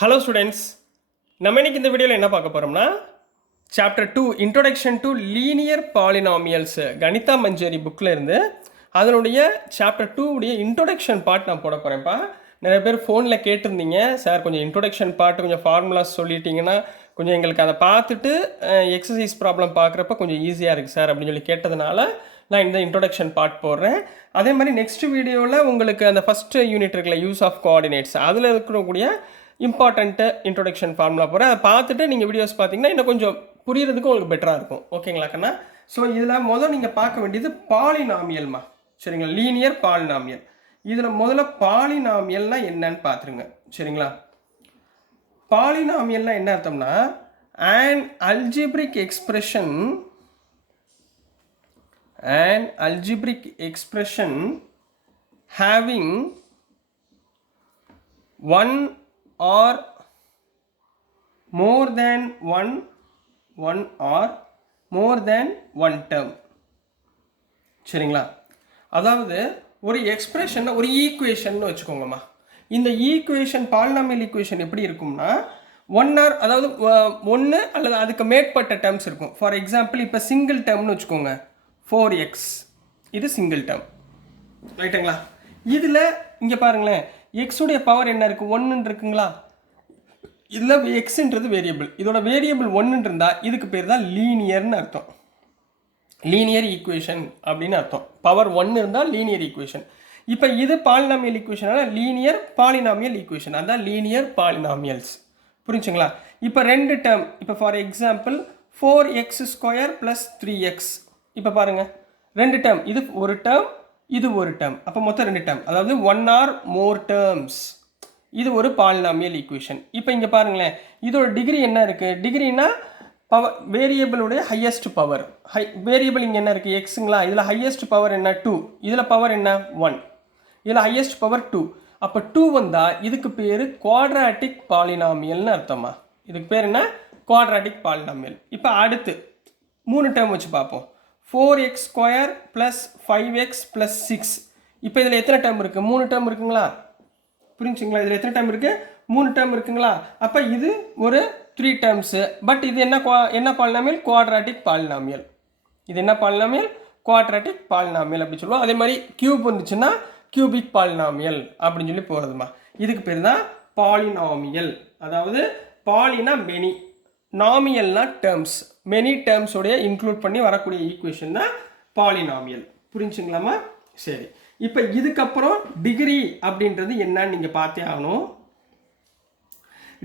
Hello students, நம்ம இன்னைக்கு இந்த வீடியோவில் என்ன பார்க்க போகிறோம்னா chapter 2 introduction to linear polynomials Ganitha Manjari புக்கில் இருந்து அதனுடைய சாப்டர் 2 உடைய இன்ட்ரோடக்ஷன் பார்ட் நான் போட போகிறேன்ப்பா. நிறைய பேர் ஃபோனில் கேட்டிருந்தீங்க, சார் கொஞ்சம் இன்ட்ரோடக்ஷன் பார்ட் கொஞ்சம் ஃபார்முலாஸ் சொல்லிட்டீங்கன்னா கொஞ்சம் எங்களுக்கு அதை பார்த்துட்டு எக்ஸசைஸ் ப்ராப்ளம் பார்க்குறப்ப கொஞ்சம் ஈஸியாக இருக்குது சார் அப்படின்னு சொல்லி கேட்டதுனால நான் இந்த இன்ட்ரோடக்ஷன் பார்ட் போடுறேன். அதே மாதிரி நெக்ஸ்ட் வீடியோவில் உங்களுக்கு அந்த ஃபஸ்ட்டு யூனிட் இருக்குல்ல, யூஸ் ஆஃப் கோஆர்டினேட்ஸ், அதில் இருக்கக்கூடிய இம்பார்ட்டண்ட்டு இன்ட்ரோடக்ஷன் ஃபார்முலா போகிறேன். அதை பார்த்துட்டு நீங்கள் வீடியோஸ் பார்த்தீங்கன்னா இன்னும் கொஞ்சம் புரியுறதுக்கு உங்களுக்கு பெட்டராக இருக்கும். ஓகேங்களா கண்ணா? ஸோ இதில் முதல் நீங்கள் பார்க்க வேண்டியது பாலினாமியல்மா, சரிங்களா? Linear polynomial. இதில் முதல்ல பாலினாமியல்னா என்னன்னு பார்த்துருங்க, சரிங்களா? பாலினாமியல்னா என்ன அர்த்தம்னா, an algebraic expression having one or more than one or more than one term, சரிங்களா? அதாவது ஒரு எக்ஸ்பிரஷன், ஒரு ஈக்குவேஷன் வச்சுக்கோங்கம்மா. இந்த ஈக்குவேஷன் பாலினாமியல் ஈக்குவேஷன் எப்படி இருக்கும்னா, அதாவது ஒன்று அல்லது அதுக்கு மேற்பட்ட டேர்ம்ஸ் இருக்கும். ஃபார் எக்ஸாம்பிள் இப்போ சிங்கிள் டேர்ம்னு வச்சுக்கோங்க, 4x, இது சிங்கிள் டேர்ம், ரைட்டுங்களா? இதில் இங்கே பாருங்களேன், எக்ஸுடைய பவர் என்ன இருக்குது, 1 இருக்குங்களா? இதில் எக்ஸுன்றது வேரியபிள், இதோட வேரியபிள் 1 இருந்தால் இதுக்கு பேர் தான் லீனியர்னு அர்த்தம். லீனியர் ஈக்குவேஷன் அப்படின்னு அர்த்தம். பவர் 1 இருந்தால் லீனியர் ஈக்குவேஷன். இப்போ இது பாலினாமியல் ஈக்குவேஷனால லீனியர் பாலினாமியல் ஈக்குவேஷன், அதான் லீனியர் பாலினாமியல்ஸ். புரிஞ்சுங்களா? இப்போ ரெண்டு டேர்ம், இப்போ ஃபார் எக்ஸாம்பிள் 4x² + 3x, இப்போ பாருங்கள் ரெண்டு டேர்ம், இது ஒரு டேர்ம், இது ஒரு டேர்ம், அப்போ மொத்தம் ரெண்டு டேர்ம், அதாவது 1 or more terms. இது ஒரு பாலினாமியல் ஈக்குவேஷன். இப்போ இங்கே பாருங்களேன், இதோட டிகிரி என்ன இருக்குது? டிகிரினா பவர், வேரியபிளுடைய ஹையஸ்ட் பவர். வேரியபிள் இங்கே என்ன இருக்குது, எக்ஸுங்களா? இதில் ஹையஸ்ட் பவர் என்ன, 2. இதில் பவர் என்ன, 1. இதில் ஹையஸ்ட் பவர் 2. அப்போ 2 வந்தால் இதுக்கு பேர் குவாட்ராட்டிக் பாலினாமியல்னு அர்த்தமா. இதுக்கு பேர் என்ன, குவாட்ராட்டிக் பாலினாமியல். இப்போ அடுத்து 3 டேர்ம் வச்சு பார்ப்போம். 4x² + 5x + 6. இப்போ இதில் எத்தனை டேர்ம் இருக்குது, 3 டேர்ம் இருக்குங்களா? புரிஞ்சுங்களா? இதில் எத்தனை டேர்ம் இருக்குது, 3 டேர்ம் இருக்குங்களா? அப்போ இது ஒரு 3 டேர்ம்ஸு. பட் இது என்ன பாலினாமியல், குவாட்ராட்டிக் பாலினாமியல். இது என்ன பாலினாமியல், குவாட்ராட்டிக் பாலினாமியல் அப்படி சொல்லுவோம். அதே மாதிரி கியூப் வந்துச்சுன்னா கியூபிக் பாலினாமியல் அப்படின்னு சொல்லி போகிறதுமா. இதுக்கு பேர் தான் பாலினாமியல். அதாவது பாலினா மெனி, நாமியல்னா டேர்ம்ஸ், மெனி டேர்ம்ஸோடைய இன்க்ளூட் பண்ணி வரக்கூடிய ஈக்குவேஷன் தான் பாலினாமியல். புரிஞ்சுங்களாமா? சரி, இப்போ இதுக்கப்புறம் டிகிரி அப்படின்றது என்னன்னு நீங்கள் பார்த்தே ஆகணும்.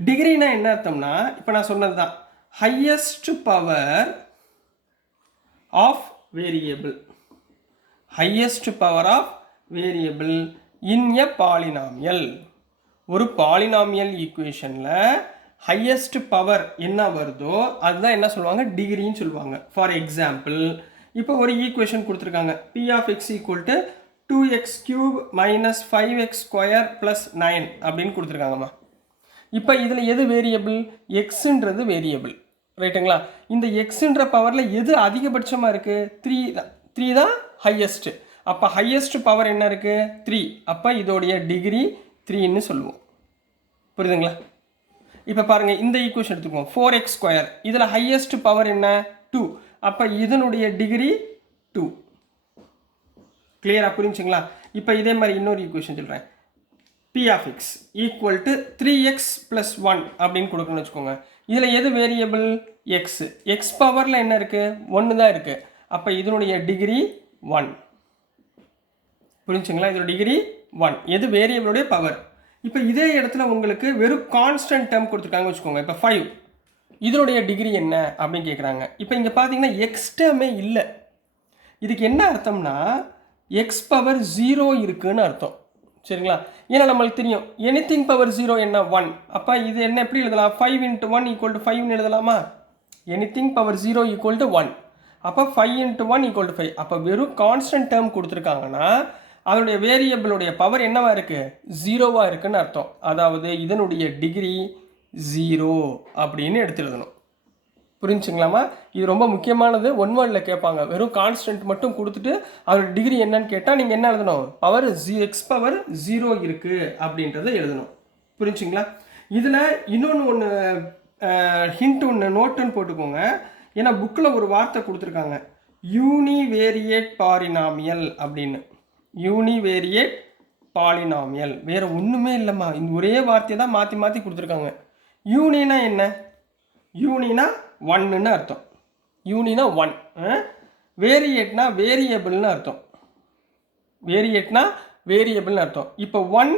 டிகிரினா என்ன அர்த்தம்னா, இப்போ நான் சொன்னது தான், highest power of variable, highest power of variable in a polynomial. ஒரு பாலினாமியல் ஈக்குவேஷனில் ஹையஸ்ட் பவர் என்ன வருதோ அதுதான் என்ன சொல்லுவாங்க, டிகிரின்னு சொல்லுவாங்க. ஃபார் எக்ஸாம்பிள் இப்போ ஒரு ஈக்குவேஷன் கொடுத்துருக்காங்க, p of x = 2x³ - 5x² + 9 அப்படின்னு கொடுத்துருக்காங்கம்மா. இப்போ இதில் எது வேரியபிள், எக்ஸுன்றது வேரியபிள், ரைட்டுங்களா? இந்த எக்ஸுன்ற பவரில் எது அதிகபட்சமாக இருக்குது, 3 தான் ஹையஸ்ட்டு. அப்போ ஹையஸ்ட் பவர் என்ன இருக்குது, 3. அப்போ இதோடைய டிகிரி 3ன்னு சொல்லுவோம். புரியுதுங்களா? இப்போ பாருங்கள், இந்த ஈக்குவேஷன் எடுத்துக்குவோம், 4x², இதில் ஹையஸ்ட் பவர் என்ன, 2. அப்போ இதனுடைய டிகிரி 2. கிளியராக புரிஞ்சுங்களா? இப்போ இதே மாதிரி இன்னொரு ஈக்குவேஷன் சொல்கிறேன், p of x = 3x + 1 அப்படின்னு கொடுக்கணும்னு வச்சுக்கோங்க. இதில் எது வேரியபிள், எக்ஸ். எக்ஸ் பவரில் என்ன இருக்குது, 1 தான் இருக்குது. அப்போ இதனுடைய டிகிரி 1. புரிஞ்சுங்களா? இதோட டிகிரி 1. எது வேரியபிளுடைய பவர். இப்போ இதே இடத்துல உங்களுக்கு வெறும் கான்ஸ்டன்ட் டேர்ம் கொடுத்துருக்காங்க வச்சுக்கோங்க. இப்போ 5, இதனுடைய டிகிரி என்ன அப்படின்னு கேட்குறாங்க. இப்போ இங்கே பார்த்தீங்கன்னா எக்ஸ் டேர்மே இல்லை. இதுக்கு என்ன அர்த்தம்னா, எக்ஸ் பவர் 0 இருக்குன்னு அர்த்தம், சரிங்களா? ஏன்னா நம்மளுக்கு தெரியும் எனிதிங் பவர் 0 என்ன, 1. அப்போ இது என்ன எப்படி எழுதலாம், 5 × 1 = 5ன்னு எழுதலாமா? Anything power 0 = 1. அப்போ 5 × 1 = 5. அப்போ வெறும் கான்ஸ்டன்ட் டேர்ம் கொடுத்துருக்காங்கன்னா அதனுடைய வேரியபிளுடைய பவர் என்னவா இருக்குது, 0வாக இருக்குன்னு அர்த்தம். அதாவது இதனுடைய டிகிரி 0 அப்படின்னு எடுத்து எழுதணும். புரிஞ்சுங்களாமா? இது ரொம்ப முக்கியமானது. 1 வேர்டில் கேட்பாங்க. வெறும் கான்ஸ்டன்ட் மட்டும் கொடுத்துட்டு அதோட டிகிரி என்னன்னு கேட்டால் நீங்கள் என்ன எழுதணும்? பவர் எக்ஸ் பவர் 0 இருக்குது அப்படின்றத எழுதணும். புரிஞ்சுங்களா? இதில் இன்னொன்று ஹிண்ட் ஒன்று நோட்டுன்னு போட்டுக்கோங்க. ஏன்னா புக்கில் ஒரு வார்த்தை கொடுத்துருக்காங்க, யூனிவேரியேட் பாலினாமியல் அப்படின்னு. யூனிவேரியேட் பாலினாமியல் வேறு ஒன்றுமே இல்லைம்மா, இந்த ஒரே வார்த்தையை தான் மாற்றி மாற்றி கொடுத்துருக்காங்க. யூனினா என்ன? யூனினா ஒன்னுன்னு அர்த்தம். யூனினா ஒன். வேரியேட்னா வேரியபிள்னு அர்த்தம். வேரியேட்னா வேரியபிள்னு அர்த்தம். இப்போ ஒன்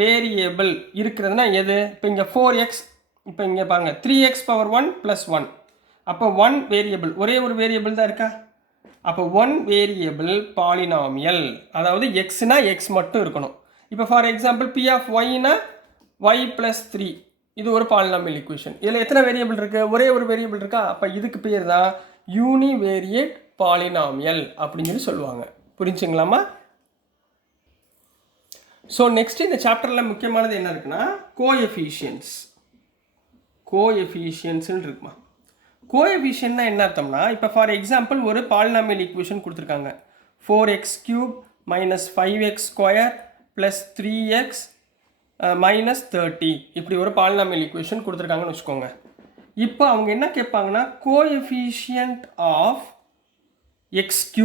வேரியபிள் இருக்கிறதுனா எது? இப்போ இங்கே 4x, இப்போ இங்கே பாருங்கள் 3x பவர் 1 + 1. அப்போ ஒன் வேரியபிள், ஒரே ஒரு வேரியபிள் தான் இருக்கா? அப்போ ஒன் வேரியபிள் பாலினாமியல், அதாவது எக்ஸ்னா எக்ஸ் மட்டும் இருக்கணும். இப்போ ஃபார் எக்ஸாம்பிள் பி ஆஃப் ஒய்னா y + 3, இது ஒரு பாலினாமியல் ஈக்குவேஷன். இதில் எத்தனை வேரியபிள் இருக்குது? ஒரே ஒரு வேரியபிள் இருக்கா? அப்போ இதுக்கு பேர் தான் யூனிவேரியேட் பாலினாமியல் அப்படின்னு சொல்லி சொல்லுவாங்க. புரிஞ்சுங்களாமா? ஸோ நெக்ஸ்ட் இந்த சாப்டரில் முக்கியமானது என்ன இருக்குன்னா கோஎஃபிஷியன்ஸ். கோஎஃபிஷியன்ஸ்ன்னு இருக்குமா? கோஎஃபிஷியன்ட்னா என்ன அர்த்தம்னா, இப்போ ஃபார் எக்ஸாம்பிள் ஒரு பாலினாமியல் ஈக்குவேஷன் கொடுத்துருக்காங்க. 4x³ - 5x² + 3x - 30, இப்படி ஒரு பாலினாமியல் ஈக்குவேஷன் கொடுத்துருக்காங்கன்னு வச்சுக்கோங்க. இப்போ அவங்க என்ன கேட்பாங்கன்னா கோஎஃபிஷியன்ட் ஆஃப் x³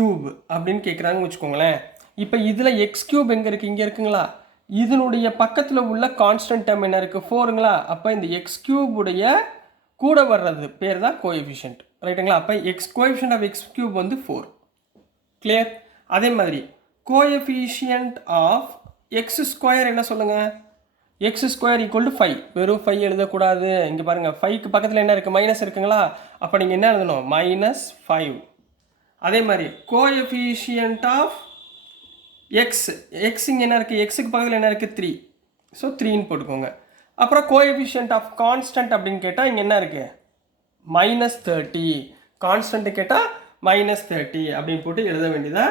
அப்படின்னு கேட்குறாங்கன்னு வச்சுக்கோங்களேன். இப்போ இதில் x³ எங்கே இருக்குது? இங்கே இருக்குங்களா? இதனுடைய பக்கத்தில் உள்ள கான்ஸ்டன்ட் டேர்ம் என்ன இருக்குது? 4ங்களா? அப்போ இந்த x³ உடைய கூட வர்றது பேர் தான் கோஎஃபிஷியன்ட், ரைட்டுங்களா? அப்போ கோஎஃபிஷியன்ட் ஆஃப் x³ வந்து 4. கிளியர்? அதே மாதிரி கோஎஃபிஷியன்ட் ஆஃப் x² என்ன சொல்லுங்கள்? x² = 5. வெறும் 5 எழுதக்கூடாது. இங்கே பாருங்கள், 5க்கு பக்கத்தில் என்ன இருக்குது? மைனஸ் இருக்குங்களா? அப்போ நீங்கள் என்ன எழுதணும்? -5. அதே மாதிரி கோஎஃபிஷியன்ட் ஆஃப் x இங்கே என்ன இருக்குது? எக்ஸுக்கு பக்கத்தில் என்ன இருக்குது? 3. ஸோ 3ன்னு போட்டுக்கோங்க. அப்புறம் கோஎஃபிஷியன்ட் ஆஃப் கான்ஸ்டன்ட் அப்படின்னு கேட்டால் இங்கே என்ன இருக்குது? -30. கான்ஸ்டன்ட்டு கேட்டால் -30 அப்படின்னு போட்டு எழுத வேண்டியதா.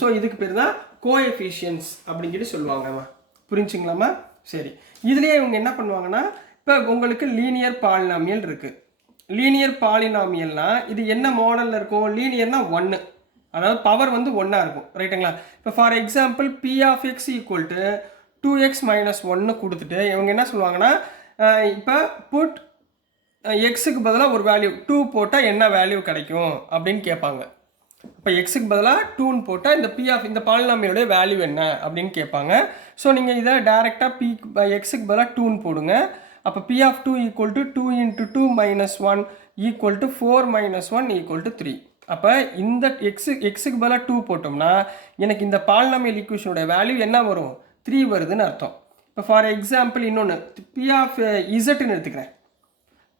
ஸோ இதுக்கு பேர் தான் கோஎஃபிஷியன்ஸ் அப்படின்னு சொல்லி சொல்லுவாங்கம்மா. புரிஞ்சுங்களாம்மா? சரி, இதுலேயே இவங்க என்ன பண்ணுவாங்கன்னா, இப்போ உங்களுக்கு லீனியர் பாலினாமியல் இருக்குது. லீனியர் பாலினாமியல்னா இது என்ன மாடலில் இருக்கும்? லீனியர்னா 1, அதாவது பவர் வந்து 1 இருக்கும், ரைட்டுங்களா? இப்போ for example P of x = 2x - 1 கொடுத்துட்டு இவங்க என்ன சொல்லுவாங்கன்னா, இப்போ புட் எக்ஸுக்கு பதிலாக ஒரு வேல்யூ 2 போட்டால் என்ன வேல்யூ கிடைக்கும் அப்படின்னு கேட்பாங்க. இப்போ எக்ஸுக்கு பதிலாக 2ன்னு போட்டால் இந்த பி ஆஃப் இந்த பாலினாமியலுடைய வேல்யூ என்ன அப்படின்னு கேட்பாங்க. ஸோ நீங்கள் இதை டேரெக்டாக எக்ஸுக்கு பதிலாக 2ன்னு போடுங்க. அப்போ பி ஆஃப் 2 = 2 × 2 - 1 = 4 - 1 = 3. அப்போ இந்த எக்ஸுக்கு பதிலாக 2 போட்டோம்னா எனக்கு இந்த பாலினாமியல் ஈக்குவேஷனுடைய வேல்யூ என்ன வரும்? 3 வருதுன்னு அர்த்தம். இப்போ ஃபார் எக்ஸாம்பிள் இன்னொன்று பி ஆஃப் இசட்னு எடுத்துக்கிறேன்.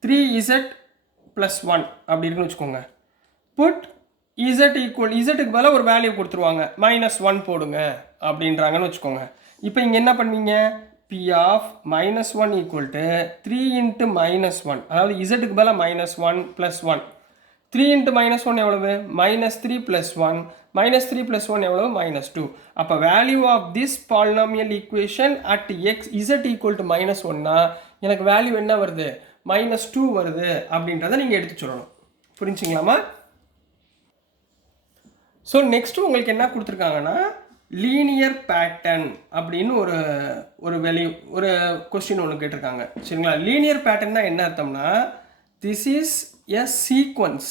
3z + 1 அப்படி இருக்குன்னு வச்சுக்கோங்க. புட் இசட்டுக்கு பதிலாக ஒரு வேல்யூ கொடுத்துருவாங்க, -1 போடுங்க அப்படின்றாங்கன்னு வச்சுக்கோங்க. இப்போ இங்கே என்ன பண்ணுவீங்க? பி ஆஃப் -1 = 3 × -1, அதாவது இசட்டுக்கு பதிலாக -1 + 1. 3 × -1 எவ்வளவு? -3 + 1. -3 + 1 எவ்வளவு? -2. அப்போ value of this polynomial equation at z = -1னா எனக்கு வேல்யூ என்ன வருது? -2 வருது அப்படின்றத நீங்கள் எடுத்து சொல்லணும். புரிஞ்சுங்களாமா? ஸோ நெக்ஸ்ட்டு உங்களுக்கு என்ன கொடுத்துருக்காங்கன்னா லீனியர் பேட்டர்ன் அப்படின்னு ஒரு கொஸ்டின் ஒன்று கேட்டிருக்காங்க, சரிங்களா? லீனியர் பேட்டர்ன்னா என்ன அர்த்தம்னா, this is a sequence.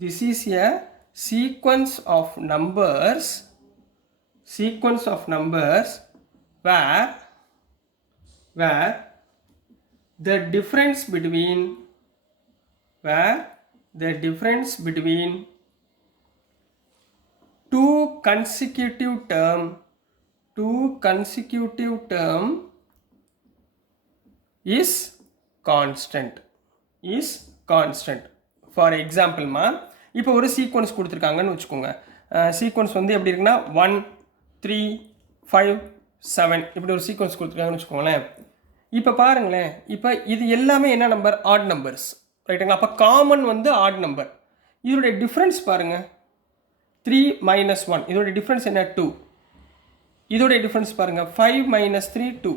This is a sequence of numbers where the difference between two consecutive term is constant. For எக்ஸாம்பிள்மா இப்போ ஒரு சீக்வன்ஸ் கொடுத்துருக்காங்கன்னு வச்சுக்கோங்க. சீக்வன்ஸ் வந்து எப்படி இருக்குன்னா 1 3 5 7 இப்படி ஒரு சீக்வன்ஸ் கொடுத்துருக்காங்கன்னு வச்சுக்கோங்களேன். இப்போ பாருங்களேன், இப்போ இது எல்லாமே என்ன நம்பர்? ஆட் நம்பர்ஸ், ரைட்டுங்களா? அப்போ காமன் வந்து ஆட் நம்பர். இதோடைய டிஃப்ரென்ஸ் பாருங்கள், 3 - 1, இதோடைய டிஃப்ரென்ஸ் என்ன? 2. இதோடைய டிஃப்ரென்ஸ் பாருங்கள், 5 - 3 2,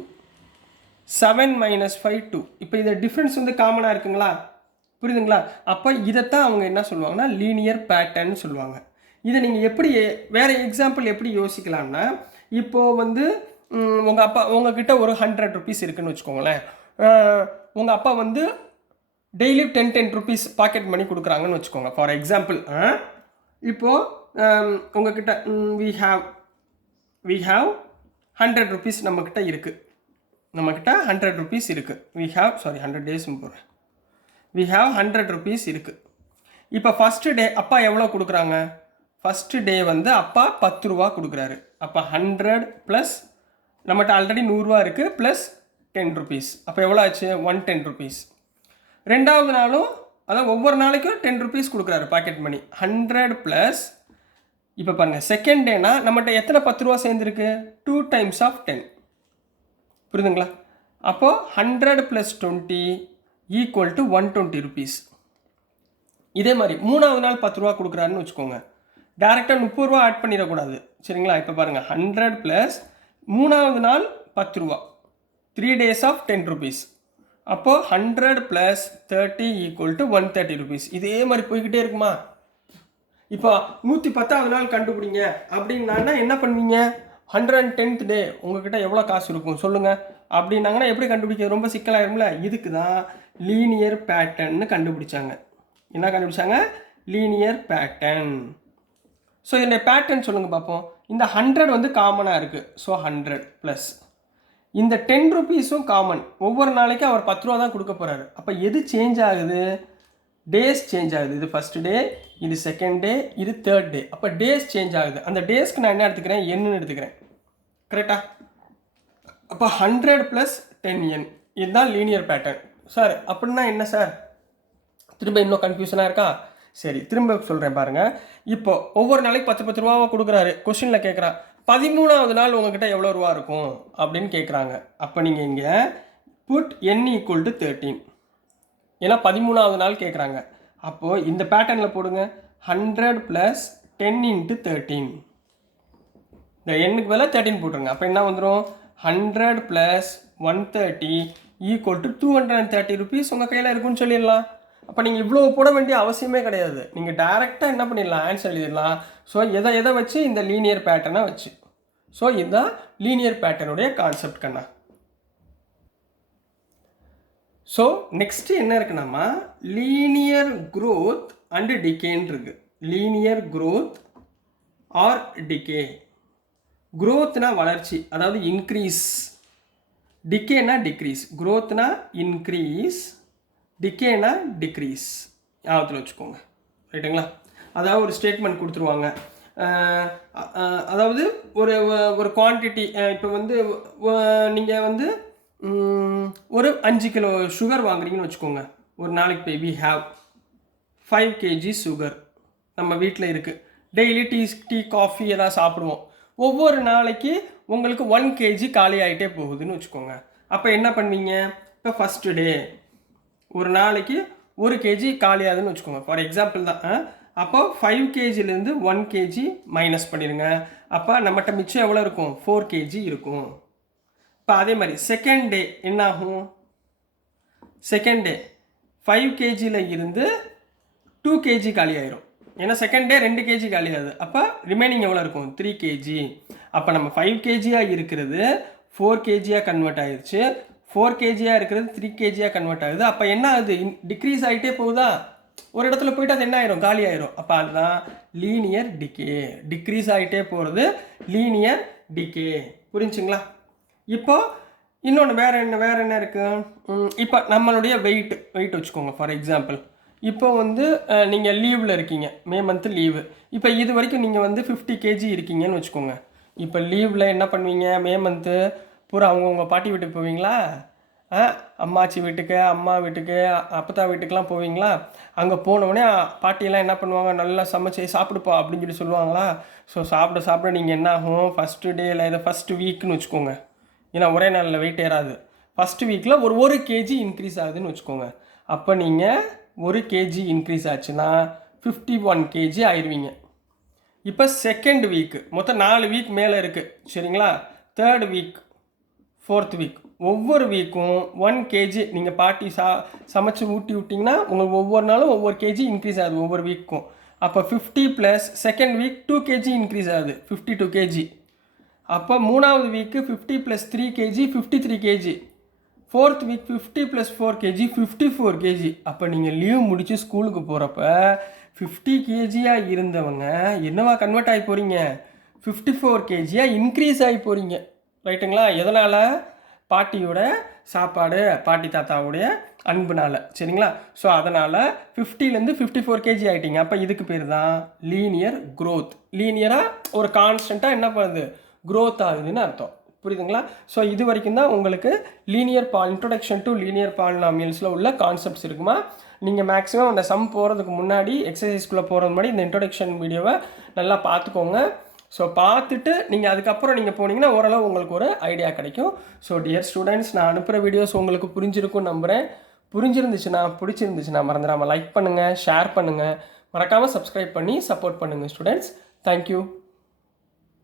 7 - 5 2. இப்போ இந்த டிஃப்ரென்ஸ் வந்து காமனாக இருக்குங்களா? புரியுதுங்களா? அப்போ இதைத்தான் அவங்க என்ன சொல்லுவாங்கன்னா லீனியர் பேட்டர்ன் சொல்லுவாங்க. இதை நீங்கள் எப்படி வேறு எக்ஸாம்பிள் எப்படி யோசிக்கலாம்னா, இப்போது வந்து உங்ககிட்ட ஒரு 100 rupees இருக்குதுன்னு வச்சுக்கோங்களேன். உங்கள் அப்பா வந்து டெய்லி 10 ருபீஸ் பாக்கெட் மணி கொடுக்குறாங்கன்னு வச்சுக்கோங்க. ஃபார் எக்ஸாம்பிள் இப்போது உங்ககிட்ட வி ஹாவ் 100 ருபீஸ் நம்மக்கிட்ட இருக்குது. நம்மக்கிட்ட 100 ருபீஸ் இருக்குது. வி ஹாவ் 100 டேஸ் போகிறேன். வி ஹாவ் 100 ருபீஸ் இருக்குது. இப்போ ஃபஸ்ட்டு டே அப்பா எவ்வளோ கொடுக்குறாங்க? ஃபஸ்ட்டு டே வந்து அப்பா 10 ரூபா கொடுக்குறாரு. அப்போ 100 ப்ளஸ் நம்மகிட்ட ஆல்ரெடி 100 ரூபா இருக்குது ப்ளஸ் 10 ருபீஸ். அப்போ எவ்வளோ ஆச்சு? 110 ருபீஸ். ரெண்டாவது நாளும் அதான் ஒவ்வொரு நாளைக்கும் 10 ருபீஸ் கொடுக்குறாரு பாக்கெட் மணி. 100 ப்ளஸ் இப்போ பாருங்கள், செகண்ட் டேனா நம்மகிட்ட எத்தனை 10 ரூபா சேர்ந்துருக்கு? 2 டைம்ஸ் ஆஃப் 10. புரியுதுங்களா? அப்போது 100 ப்ளஸ் 20 ஈக்குவல் டு 120 ருபீஸ். இதே மாதிரி மூணாவது நாள் 10 ரூபா கொடுக்குறாருன்னு வச்சுக்கோங்க. டேரெக்டாக 30 ரூபா ஆட் பண்ணிடக்கூடாது. சரிங்களா? இப்போ பாருங்கள், 100 ப்ளஸ் மூணாவது நாள் 10 ரூபா, 3 days ஆஃப் 10 ருபீஸ். அப்போது 100 ப்ளஸ் 30 ஈக்குவல் டு 130 ருபீஸ். இதே மாதிரி போய்கிட்டே இருக்குமா? இப்போ 110வது நாள் கண்டுபிடிங்க அப்படின்னா என்ன பண்ணுவீங்க? 110th டே உங்ககிட்ட எவ்வளோ காசு இருக்கும் சொல்லுங்கள் அப்படின்னாங்கன்னா எப்படி கண்டுபிடிக்க? ரொம்ப சிக்கலாயிரும்ல. இதுக்கு தான் லீனியர் பேட்டர்ன்னு கண்டுபிடிச்சாங்க. என்ன கண்டுபிடிச்சாங்க? Linear pattern. ஸோ இதனுடைய பேட்டர்ன் சொல்லுங்கள் பார்ப்போம். இந்த 100 வந்து காமனாக இருக்குது. ஸோ 100 ப்ளஸ் இந்த 10 ருபீஸும் காமன். ஒவ்வொரு நாளைக்கும் அவர் 10 ரூபா தான் கொடுக்க போகிறாரு. அப்போ எது சேஞ்ச் ஆகுது? டேஸ் சேஞ்ச் ஆகுது. இது ஃபஸ்ட் டே, இது செகண்ட் டே, இது தேர்ட் டே. அப்போ டேஸ் சேஞ்ச் ஆகுது. அந்த டேஸ்க்கு நான் என்ன எடுத்துக்கிறேன்? என்னன்னு எடுத்துக்கிறேன். கரெக்டாக? அப்போ 100 ப்ளஸ் 10n இதுதான் லீனியர் பேட்டர்ன். சார் அப்படின்னா என்ன சார்? திரும்ப இன்னும் கன்ஃபியூஷனாக இருக்கா? சரி, திரும்ப சொல்கிறேன் பாருங்கள். இப்போ ஒவ்வொரு நாளைக்கு 10 ரூபாவை கொடுக்குறாரு. கொஸ்டினில் கேட்குறான் 13வது நாள் உங்ககிட்ட எவ்வளோ ரூபா இருக்கும் அப்படின்னு கேட்குறாங்க. அப்போ நீங்கள் இங்கே புட் n ஈக்குவல் டு 13. ஏன்னா 13வது நாள் கேட்குறாங்க. அப்போது இந்த பேட்டர்னில் போடுங்க. 100 ப்ளஸ் 10 இன்ட்டு 13. இந்த எண்ணுக்கு மேலே 13 போட்டுருங்க. அப்போ என்ன வந்துடும்? 100 ப்ளஸ் 130 ஈக்குவல் டு 230 ருபீஸ் உங்கள் கையில் இருக்குன்னு சொல்லிடலாம். அப்போ நீங்கள் இவ்வளோ போட வேண்டிய அவசியமே கிடையாது. நீங்கள் டைரெக்டாக என்ன பண்ணிடலாம்? ஆன்சர் எழுதிடலாம். ஸோ எதை வச்சு? இந்த லீனியர் பேட்டர்னை வச்சு. ஸோ இதுதான் லீனியர் பேட்டர்னுடைய கான்செப்ட் கண்ணா. ஸோ நெக்ஸ்ட்டு என்ன இருக்குன்னாமா, லீனியர் க்ரோத் அண்டு டிகேன்னு இருக்கு. Linear growth or decay. க்ரோத்னா வளர்ச்சி, அதாவது இன்க்ரீஸ். டிகேனா டிக்ரீஸ். க்ரோத்னா இன்க்ரீஸ், டிகேனா டிக்ரீஸ். ஞாபகத்தில் வச்சுக்கோங்க. ரைட்டுங்களா? அதாவது ஒரு ஸ்டேட்மெண்ட் கொடுத்துருவாங்க. அதாவது ஒரு குவான்டிட்டி. இப்போ வந்து நீங்கள் வந்து ஒரு 5 கிலோ சுகர் வாங்குறீங்கன்னு வச்சுக்கோங்க. ஒரு நாளைக்கு போய் வி ஹாவ் 5 kg சுகர் நம்ம வீட்டில் இருக்குது. டெய்லி டீ காஃபி எதாவது சாப்பிடுவோம். ஒவ்வொரு நாளைக்கு உங்களுக்கு 1 kg காலி ஆகிட்டே போகுதுன்னு வச்சுக்கோங்க. அப்போ என்ன பண்ணுவீங்க? இப்போ ஃபஸ்ட்டு டே ஒரு நாளைக்கு 1 kg காலியாகுதுன்னு வச்சுக்கோங்க. ஃபார் எக்ஸாம்பிள் தான். அப்போ 5 kgலேருந்து 1 kg மைனஸ் பண்ணிடுங்க. அப்போ நம்மகிட்ட மிச்சம் எவ்வளோ இருக்கும்? 4 kg இருக்கும். இப்போ அதே மாதிரி செகண்ட் டே என்ன ஆகும்? செகண்ட் டே 5 kgல இருந்து 2 kg காலி ஆயிரும். ஏன்னா செகண்ட் டே 2 kg காலி ஆகுது. அப்போ ரிமைனிங் எவ்வளோ இருக்கும்? 3 kg. அப்போ நம்ம 5 kg இருக்கிறது 4 kg கன்வெர்ட் ஆயிடுச்சு. 4 kg இருக்கிறது 3 kg கன்வெர்ட் ஆகுது. அப்போ என்ன ஆகுது? டிக்ரீஸ் ஆகிட்டே போகுதா? ஒரு இடத்துல போய்ட்டு அது என்ன ஆயிரும்? காலி ஆயிரும். அப்போ அதுதான் லீனியர் டிகே. டிக்ரீஸ் ஆகிட்டே போகிறது லீனியர் டிகே. புரிஞ்சுங்களா? இப்போ இன்னொன்று வேறு என்ன இருக்குது? இப்போ நம்மளுடைய வெயிட் வச்சுக்கோங்க. ஃபார் எக்ஸாம்பிள் இப்போ வந்து நீங்கள் லீவில் இருக்கீங்க, மே மந்த்து லீவு. இப்போ இது வரைக்கும் நீங்கள் வந்து 50 kg இருக்கீங்கன்னு வச்சுக்கோங்க. இப்போ லீவில் என்ன பண்ணுவீங்க? மே மந்த்து பூரா அவங்கவுங்க பாட்டி வீட்டுக்கு போவீங்களா? அம்மாச்சி வீட்டுக்கு, அம்மா வீட்டுக்கு, அப்பத்தா வீட்டுக்கெலாம் போவீங்களா? அங்கே போனவுடனே பாட்டியெல்லாம் என்ன பண்ணுவாங்க? நல்லா சமைச்சு சாப்பிடுப்பா அப்படின்னு சொல்லி சொல்லுவாங்களா? ஸோ சாப்பிட நீங்கள் என்ன ஆகும்? ஃபஸ்ட்டு டேயில் இதை ஃபஸ்ட்டு வீக்குன்னு வச்சுக்கோங்க. ஏன்னா ஒரே நாளில் வெயிட் ஏறாது. ஃபஸ்ட்டு வீக்கில் ஒரு kg இன்க்ரீஸ் ஆகுதுன்னு வச்சுக்கோங்க. அப்போ நீங்கள் 1 kg இன்க்ரீஸ் ஆச்சுன்னா 51 kg ஆயிடுவீங்க. இப்போ செகண்ட் வீக்கு மொத்தம் 4 வீக் மேலே இருக்குது. சரிங்களா? தேர்ட் வீக், ஃபோர்த் வீக், ஒவ்வொரு வீக்கும் 1 kg நீங்கள் பாட்டி சமைச்சு ஊட்டி விட்டிங்கன்னா உங்களுக்கு ஒவ்வொரு நாளும் ஒவ்வொரு kg இன்க்ரீஸ் ஆகுது ஒவ்வொரு வீக்கும். அப்போ 50 plus second week 2 kg increase ஆகுது, 52 kg. அப்போ மூணாவது week 50 + 3 kg 53 kg. 4th week 50 + 4 kg 54 kg. அப்போ நீங்கள் லீவ் முடித்து ஸ்கூலுக்கு போகிறப்ப 50 kgயாக இருந்தவங்க என்னவா கன்வெர்ட் ஆகி போகிறீங்க, 54 kgயாக இன்க்ரீஸ் ஆகி போகிறீங்க. ரைட்டுங்களா? எதனால்? பாட்டியோட சாப்பாடு, பாட்டி தாத்தாவுடைய அன்புனால். சரிங்களா? ஸோ அதனால் 50லேருந்து 54 kg ஆகிட்டீங்க. அப்போ இதுக்கு பேர் தான் லீனியர் க்ரோத். லீனியராக ஒரு கான்ஸ்டண்ட்டாக என்ன பண்ணுது, க்ரோத் ஆகுதுன்னு அர்த்தம். புரியுதுங்களா? ஸோ இது வரைக்கும் தான் உங்களுக்கு இன்ட்ரொடக்ஷன் டு லீனியர் பாலினாமியல்ஸில் உள்ள கான்செப்ட்ஸ் இருக்குமா. நீங்கள் மேக்ஸிமம் அந்த சம் போகிறதுக்கு முன்னாடி, எக்ஸசைஸ்குள்ளே போகிறது முன்னாடி இந்த இன்ட்ரொடக்ஷன் வீடியோவை நல்லா பார்த்துக்கோங்க. ஸோ பார்த்துட்டு நீங்கள் அதுக்கப்புறம் நீங்கள் போனீங்கன்னா ஓரளவு உங்களுக்கு ஒரு ஐடியா கிடைக்கும். ஸோ டியர் ஸ்டூடெண்ட்ஸ், நான் அனுப்புகிற வீடியோஸ் உங்களுக்கு புரிஞ்சிருக்கும்னு நம்புகிறேன். பிடிச்சிருந்துச்சுன்னா மறந்துடாமல் லைக் பண்ணுங்கள், ஷேர் பண்ணுங்கள், மறக்காமல் சப்ஸ்கிரைப் பண்ணி சப்போர்ட் பண்ணுங்கள் ஸ்டூடெண்ட்ஸ். தேங்க்யூ.